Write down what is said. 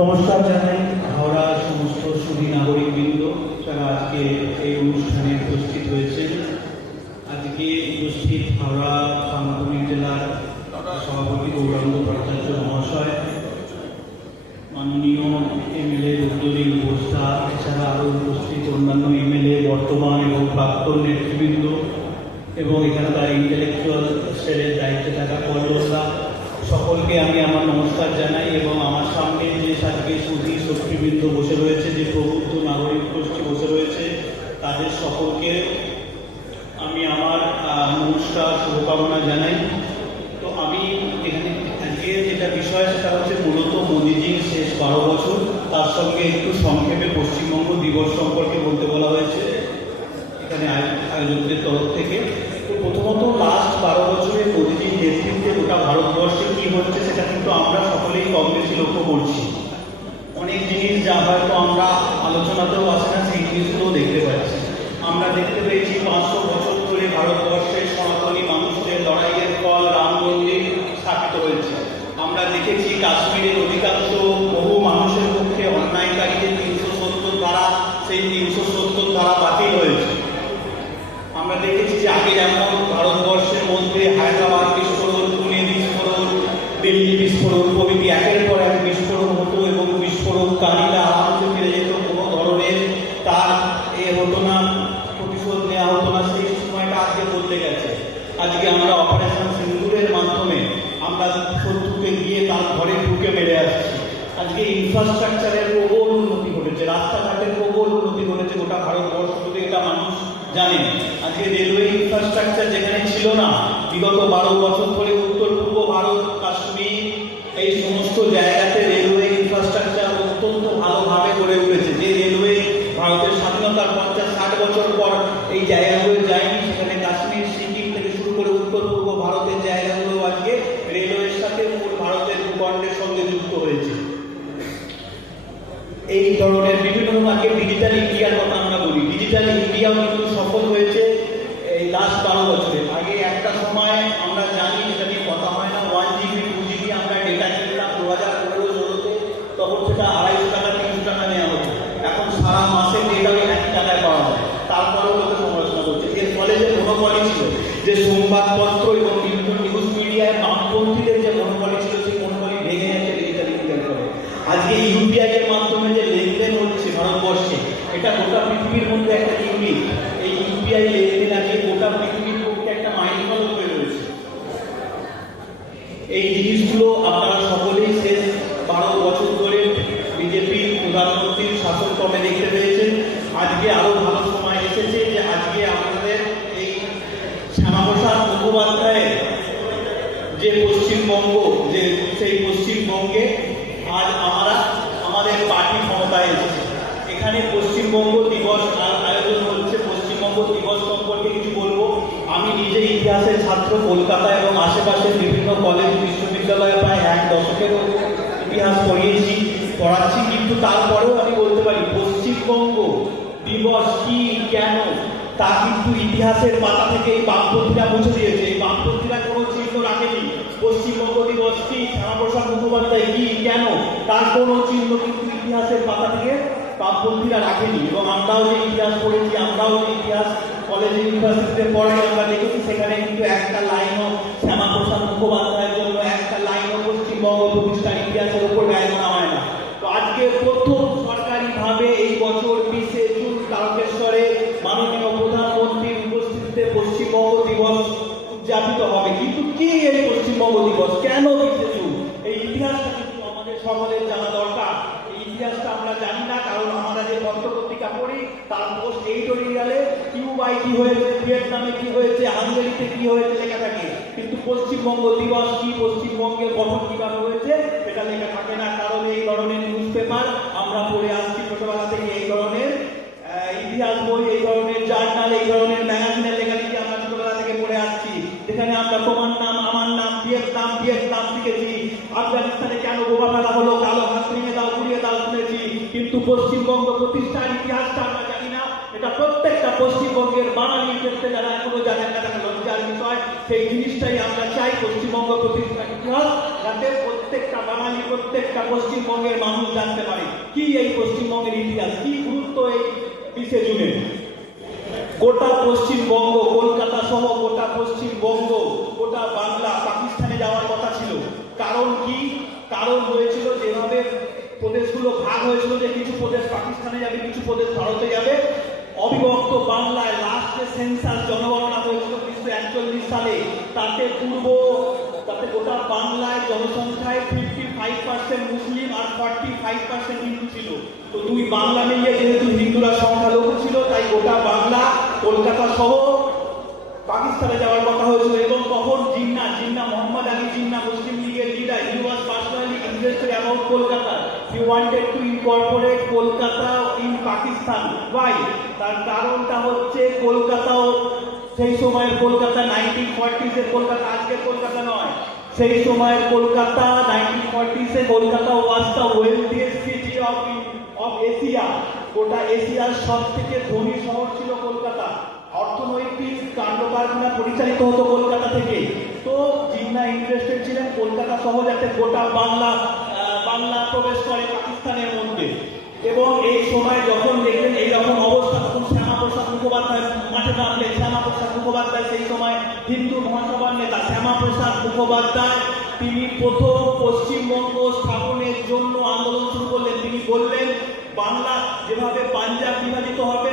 নমস্কার জানাই হাওড়ার সমস্ত সুধী নাগরিকবৃন্দ যারা আজকে এই অনুষ্ঠানে উপস্থিত হয়েছেন। আজকে উপস্থিত হাওড়া সাংগঠনিক জেলার সভাপতি গৌরাঙ্গ ভট্টাচার্য মহাশয়, মাননীয় এমএলএ রুদ্রদীপ ঘোষদা, এছাড়া আরও উপস্থিত অন্যান্য এমএলএ বর্তমান এবং প্রাক্তন নেতৃবৃন্দ এবং এখানকার ইন্টেলেকচুয়াল সেলের দায়িত্বে থাকা কর্মকর্তা, সকলকে আমি আমার নমস্কার জানাই। এবং আমার সামনে যে আজকে সুধী শক্তিবৃন্দ বসে রয়েছে, যে প্রবুদ্ধ নাগরিক গোষ্ঠী বসে রয়েছে, তাদের সকলকে আমি আমার নমস্কার শুভকামনা জানাই। তো আমি এখানে আজকে যেটা বিষয় সেটা হচ্ছে মূলত মোদিজির শেষ 12 বছর, তার সঙ্গে একটু সংক্ষেপে পশ্চিমবঙ্গ দিবস সম্পর্কে বলতে বলা হয়েছে এখানে আয়োজকদের তরফ থেকে। তো প্রথমত লাস্ট 12 বছরে মোদিজির নেতৃত্বে গোটা ভারতবর্ষে কি হচ্ছে সেটা কিন্তু আমরা সকলেই কম বেশি লক্ষ্য করছি। অনেক জিনিস যা হয়তো আমরা আলোচনাতেও আসে না, সেই জিনিসগুলোও দেখতে পাচ্ছি। আমরা দেখতে পেয়েছি 500 বছর ধরে ভারতবর্ষের সনাতনী মানুষদের লড়াইয়ের ফল রাম মন্দির স্থাপিত হয়েছে। আমরা দেখেছি কাশ্মীরের অধিকাংশ বহু মানুষের পক্ষে অন্যায়কারীদের 370 ধারা, সেই 370 ধারা বাতিল হয়েছে। আমরা দেখেছি যে আগে যেমন ভারতবর্ষের মধ্যে হায়দ্রাবাদ বিস্ফোরণ, পুনে বিস্ফোরণ, দিল্লি বিস্ফোরণ প্রভৃতি একের পর এক বিস্ফোরণ হতো এবং বিস্ফোরণকারীরা আরামসে ফিরে যেত, কোনো ধরনের তার হতো না, প্রতিশোধ নেওয়া হতো না। সেই সময়টা আজকে বদলে গেছে। আজকে আমরা অপারেশন সিন্দুরের মাধ্যমে আমরা শত্রুকে গিয়ে তার ঘরে ঢুকে মেরে আসছি। আজকে ইনফ্রাস্ট্রাকচারের প্রবল উন্নতি ঘটেছে, রাস্তাঘাটের প্রবল উন্নতি ঘটেছে গোটা ভারতবর্ষ, যদি এটা মানুষ জানেন। আজকে রেলওয়ে ইনফ্রাস্ট্রাকচার যেখানে ছিল না, বিগত 12 বছর ধরে উত্তর পূর্ব ভারত, কাশ্মীর, এই সমস্ত জায়গাতে রেলওয়ে ইনফ্রাস্ট্রাকচার অত্যন্ত ভালোভাবে গড়ে উঠেছে। যে রেলওয়ে ভারতের স্বাধীনতার 50-60 বছর পর এই জায়গাগুলো যায়নি, সেখানে কাশ্মীর, সিকিম থেকে শুরু করে উত্তর পূর্ব ভারতের জায়গাগুলো আজকে রেলওয়ের সাথে মূল ভারতের ভূখণ্ডের সঙ্গে যুক্ত হয়েছে। এই ধরনের বিভিন্ন আগে ডিজিটাল ইন্ডিয়ার কথা আমরা বলি, ডিজিটাল ইন্ডিয়াও কিন্তু সফল হয়েছে এই লাস্ট 12 বছরে। আগে একটা সময় আমরা জানি, যেটা নিয়ে কথা হয় না, 1 GB 2 GB আমরা ডেটা কিনতাম 2015-16-তে, তখন সেটা 250 টাকা 300 টাকা নেওয়া হতো। এখন সারা মাসে ডেটা 1 টাকায় পাওয়া যায়, তারপরেও লোকে সমালোচনা করছে। এর ফলে যে মনোবলই ছিল, যে সংবাদপত্র এবং বিভিন্ন নিউজ মিডিয়ায় বামপন্থীদের যে মনোবলই ছিল, সেই মনোবলই ভেঙে যাচ্ছে ডিজিটাল ইন্ডিয়ার ফলে। আজকে ইউপিআই এর মাধ্যমে যে লেনদেন হচ্ছে ভারতবর্ষে, এটা গোটা পৃথিবীর মধ্যে একটা ইউনিক। এই ইউপিআই লেনদেন আজকে গোটা পৃথিবীর পক্ষে একটা মাইলফলক হয়ে রয়েছে। এই জিনিসগুলো আপনারা সকলেই শেষ 12 বছর ধরে বিজেপি প্রধানমন্ত্রীর শাসনক্রমে দেখতে পেয়েছেন। আজকে আরো ভালো সময় এসেছে যে আজকে আমাদের এই শ্যামাপ্রসাদ মুখোপাধ্যায়ের যে পশ্চিমবঙ্গ, যে সেই পশ্চিমবঙ্গে আজ আমাদের পার্টি ক্ষমতায় এসেছে। এখানে পশ্চিমবঙ্গ দিবস আয়োজন হচ্ছে। পশ্চিমবঙ্গ দিবস সম্পর্কে কিছু বলবো। আমি নিজে ইতিহাসের ছাত্র, কলকাতা এবং আশেপাশের বিভিন্ন কলেজ বিশ্ববিদ্যালয়ে প্রায় 1 দশকেরও ইতিহাস পড়াচ্ছি, কিন্তু তারপরেও আমি বলতে পারি পশ্চিমবঙ্গ দিবস কি, কেন, তা কিন্তু ইতিহাসের পাতা থেকে এই বামপন্থীরা মুছে দিয়েছে। এই বামপন্থীরা কোনো চিহ্ন রাখেনি। পশ্চিমবঙ্গ দিবস কি, শ্যামাপ্রসাদ মুখোপাধ্যায় কি, কেন, তার কোনো চিহ্ন কিন্তু ইতিহাসের পাতা থেকে বামপন্থীরা রাখেনি। এবং আমরাও যে ইতিহাস পড়েছি, আমরাও যে ইতিহাস কলেজে ইউনিভার্সিটিতে পড়াই, আমরা দেখেছি সেখানে কিন্তু একটা লাইনও শ্যামাপ্রসাদ মুখোপাধ্যায়ের জন্য, একটা লাইনও পশ্চিমবঙ্গ প্রতিষ্ঠার ইতিহাসের উপর ব্যয় করা হয় না। তো আজকে প্রথম সরকারিভাবে এই বছর 20শে জুন তারকেশ্বরে মাননীয় প্রধানমন্ত্রীর উপস্থিতিতে পশ্চিমবঙ্গ দিবস উদযাপিত হবে। কিন্তু কি এই পশ্চিমবঙ্গ দিবস, কেন 20শে জুন, এই ইতিহাসটা কিন্তু আমাদের সকলের জানা দরকার। এই ইতিহাসটা আমরা জানি না, কারণ আমরা যে পত্রপত্রিকা পড়ি তার পোস্ট এডিটোরিয়ালে কিউবায় কি হয়েছে, ভিয়েতনামে কি হয়েছে, হাঙ্গেরিতে কি হয়েছে লেখা থাকে, কিন্তু পশ্চিমবঙ্গ দিবস কি, পশ্চিমবঙ্গের গঠন কিভাবে হয়েছে এটা লেখা থাকে না। কারণ এই ধরনের নিউজ পেপার আমরা পড়ে আসছি ছোটবেলা থেকে, এই ধরনের ইতিহাস বই, এই ধরনের জার্নাল, এই ধরনের ম্যাগাজিনের লেখালেখি আমরা ছোটবেলা থেকে পড়ে আসছি, যেখানে আমরা তোমার নাম আমার নাম, ভিয়েতনাম ভিয়েতনাম শিখেছি, আফগানিস্তানে কেন বোমা ফেলা হলো, কালো হাত ভেঙে দাও, পুড়িয়ে দাও শুনেছি, কিন্তু পশ্চিমবঙ্গ প্রতিষ্ঠার ইতিহাসটা আমরা জানি না। এটা প্রত্যেকটা পশ্চিমবঙ্গের বাঙালির ক্ষেত্রে যারা এখনো জানেন না, তারা লজ্জার বিষয়। সেই জিনিসটাই আমরা চাই পশ্চিমবঙ্গ প্রতিষ্ঠা হোক, যাতে প্রত্যেকটা বাঙালি, প্রত্যেকটা পশ্চিমবঙ্গের মানুষ জানতে পারে কি এই পশ্চিমবঙ্গের ইতিহাস, কি গুরুত্ব এই 20শে জুনের। গোটা পশ্চিমবঙ্গ, কলকাতা সহ গোটা পশ্চিমবঙ্গ, গোটা বাংলা পাকিস্তানে যাওয়ার কথা ছিল। কারণ কি? কারণ হয়েছিল যেভাবে প্রদেশগুলো ভাগ হয়েছিল, যে কিছু প্রদেশ পাকিস্তানে যাবে, কিছু প্রদেশ ভারতে যাবে। অবিভক্ত বাংলায় লাস্টে সেন্সাস জনগণনা হয়েছিল 1941 সালে। তাতে গোটা বাংলায় জনসংখ্যায় 55% মুসলিম আর 45% হিন্দু ছিল। তো দুই বাংলা মিলিয়ে যেহেতু হিন্দুরা সংখ্যালঘু ছিল, তাই গোটা বাংলা, কলকাতা সহ পাকিস্তানে যাওয়ার কথা হয়েছিল। এবং তখন জিন্না মোহাম্মদ আলী জিন্না, মুসলিম লীগের leader, he was personally interested about Kolkata. He wanted to incorporate Kolkata in Pakistan. Why? তার কারণটা হচ্ছে কলকাতাও সেই সময়ের কলকাতা 1940s এর কলকাতা, আজকের কলকাতা নয়। সেই সময়ের কলকাতা 1940s এ Kolkata was the wealthiest city of Asia. গোটা এশিয়ার সব থেকে ধনী শহর ছিল কলকাতা। অর্থনৈতিক কাণ্ডকারখানা পরিচালিত হতো কলকাতা থেকে। তো জিন্না ইন্টারেস্টেড ছিলেন কলকাতা সহ যাতে গোটা বাংলা প্রবেশ করে পাকিস্তানের মধ্যে। এবং এই সময় যখন দেখলেন এইরকম অবস্থা, তখন শ্যামাপ্রসাদ মুখোপাধ্যায় মাঠে নামলেন। শ্যামাপ্রসাদ মুখোপাধ্যায় সেই সময় হিন্দু মহাসভার নেতা। শ্যামাপ্রসাদ মুখোপাধ্যায় তিনি প্রথম পশ্চিমবঙ্গ স্থাপনের জন্য আন্দোলন শুরু করলেন। তিনি বললেন, বাংলা যেভাবে পাঞ্জাব বিভাজিত হবে,